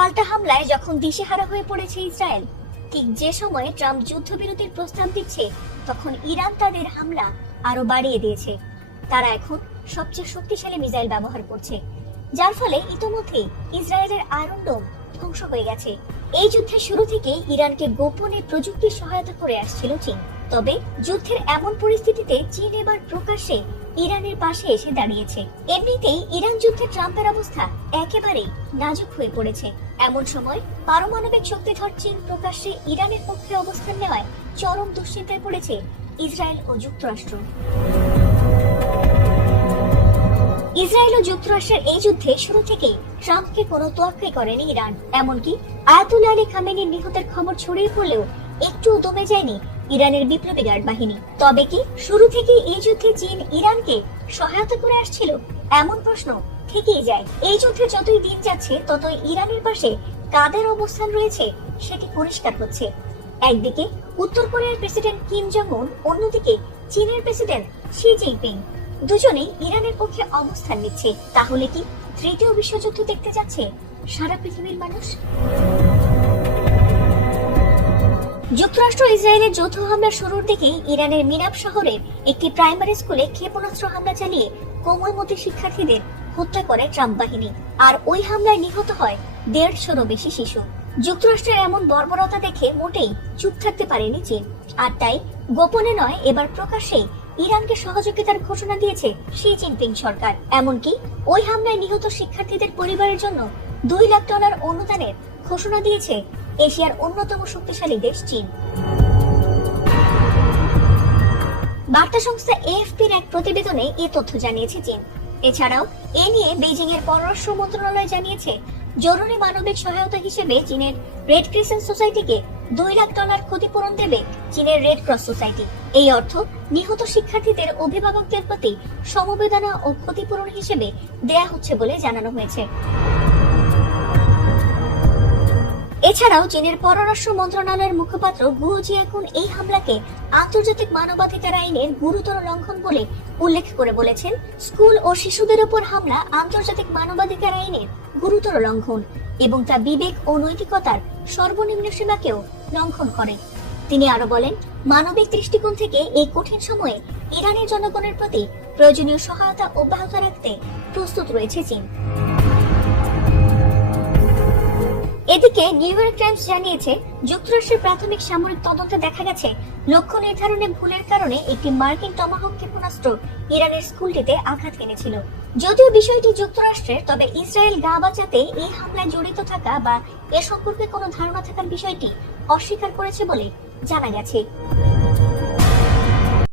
পাল্টা হামলায় যখন দিশেহারা হয়ে পড়েছে ইসরায়েল, ঠিক যে সময়ে ট্রাম্প যুদ্ধবিরতির প্রস্তাব দিচ্ছে, তখন ইরান তাদের হামলা আরো বাড়িয়ে দিয়েছে। তারা এখন সবচেয়ে শক্তিশালী মিসাইল ব্যবহার করছে, যার ফলে ইতোমধ্যে ইসরায়েলের আয়রন ডোম ধ্বংস হয়ে গেছে। এই যুদ্ধের শুরু থেকে ইরানকে গোপনে প্রযুক্তির সহায়তা করে আসছিল চীন। তবে যুদ্ধের এমন পরিস্থিতিতে চীন এবার প্রকাশ্যে ইরানের পাশে এসে দাঁড়িয়েছে। এমনিতেই ইরান যুদ্ধে ট্রাম্পের অবস্থা একেবারে নাজুক হয়ে পড়েছে। এমন সময় পারমাণবিক শক্তিধর চীন প্রকাশ্যে ইরানের পক্ষে অবস্থান নেওয়ায় চরম দুশ্চিন্তায় পড়েছে ইসরায়েল ও যুক্তরাষ্ট্র। ইসরায়েল ও যুক্তরাষ্ট্রের এই যুদ্ধে শুরু থেকেই ট্রাম্পকে কোনো তোয়াক্কাই করেনি ইরান। এমনকি আয়াতুল্লাহ আলী খামেনির নিহতের খবর ছড়িয়ে পড়লেও একটু দমে যায়নি ইরানের বিপ্লবী গার্ড বাহিনী। তবে কি শুরু থেকেই এই যুদ্ধে চীন ইরানকে সহায়তা করে আসছিল? এমন প্রশ্ন থেকেই যায়। এই যুদ্ধে যতই দিন যাচ্ছে ততই ইরানের পাশে কাদের অবস্থান রয়েছে সেটি পরিষ্কার হচ্ছে। একদিকে উত্তর কোরিয়ার প্রেসিডেন্ট কিম জং উন, অন্যদিকে চীনের প্রেসিডেন্ট শি জিনপিং, দুজনেই ইরানের পক্ষে অবস্থান নিচ্ছে। তাহলে কি তৃতীয় বিশ্বযুদ্ধ দেখতে যাচ্ছে সারা পৃথিবীর মানুষ? যুক্তরাষ্ট্র ইসরায়েলের যৌথ হামলার শুরুর দিকেই ইরানের মিনাব শহরের একটি প্রাইমারি স্কুলে ক্ষেপণাস্ত্র হামলা চালিয়ে কোমলমতি শিক্ষার্থীদের হত্যা করে ট্রাম্প বাহিনী। আর ওই হামলায় নিহত হয় 150-রও বেশি শিশু। যুক্তরাষ্ট্রের এমন বর্বরতা দেখে মোটেই চুপ থাকতে পারেনি চীন। আর তাই গোপনে নয়, এবার প্রকাশ্যেই ইরানকে সহযোগিতার ঘোষণা দিয়েছে শি জিনপিং সরকার। এমনকি ওই হামলায় নিহত শিক্ষার্থীদের পরিবারের জন্য $2 লাখ অনুদানের ঘোষণা দিয়েছে এশিয়ার অন্যতম শক্তিশালী দেশ চীন। বার্তা সংস্থা এএফপির এক প্রতিবেদনে এই তথ্য জানিয়েছে চীন। এছাড়াও এ নিয়ে বেইজিং এর পররাষ্ট্র মন্ত্রণালয় জানিয়েছে, জরুরি মানবিক সহায়তা হিসেবে চীনের রেড ক্রিসেন্ট সোসাইটিকে $2 লাখ ক্ষতিপূরণ দেবে চীনের রেড ক্রস সোসাইটি। এই অর্থ নিহত শিক্ষার্থীদের অভিভাবকদের প্রতি সমবেদনা ও ক্ষতিপূরণ হিসেবে দেয়া হচ্ছে বলে জানানো হয়েছে। এছাড়াও চীনের পররাষ্ট্র মন্ত্রণালয়ের মুখপাত্র গুও জিয়াকুন এই হামলাকে আন্তর্জাতিক মানবাধিকার আইনের গুরুতর লঙ্ঘন বলে উল্লেখ করে বলেছেন, স্কুল ও শিশুদের উপর হামলা আন্তর্জাতিক মানবাধিকার আইনের গুরুতর লঙ্ঘন এবং তা বিবেক ও নৈতিকতার সর্বনিম্ন সীমাকেও লঙ্ঘন করে। তিনি আরো বলেন, মানবিক দৃষ্টিকোণ থেকে এই কঠিন সময়ে ইরানের জনগণের প্রতি প্রয়োজনীয় সহায়তা অব্যাহত রাখতে প্রস্তুত রয়েছে চীন। এদিকে নিউ ইয়র্ক টাইমস জানিয়েছে, যুক্তরাষ্ট্রের প্রাথমিক সামরিক তদন্তে দেখা গেছে লক্ষ্য নির্ধারণে ভুলের কারণে একটি মার্কিন টমাহক ক্ষেপণাস্ত্র ইরানের স্কুলটিতে আঘাত এনেছিল। যদিও বিষয়টি যুক্তরাষ্ট্রের, তবে ইসরায়েল গা বাঁচাতে এই হামলায় জড়িত থাকা বা এ সম্পর্কে কোনো ধারণা থাকার বিষয়টি অস্বীকার করেছে বলে জানা গেছে।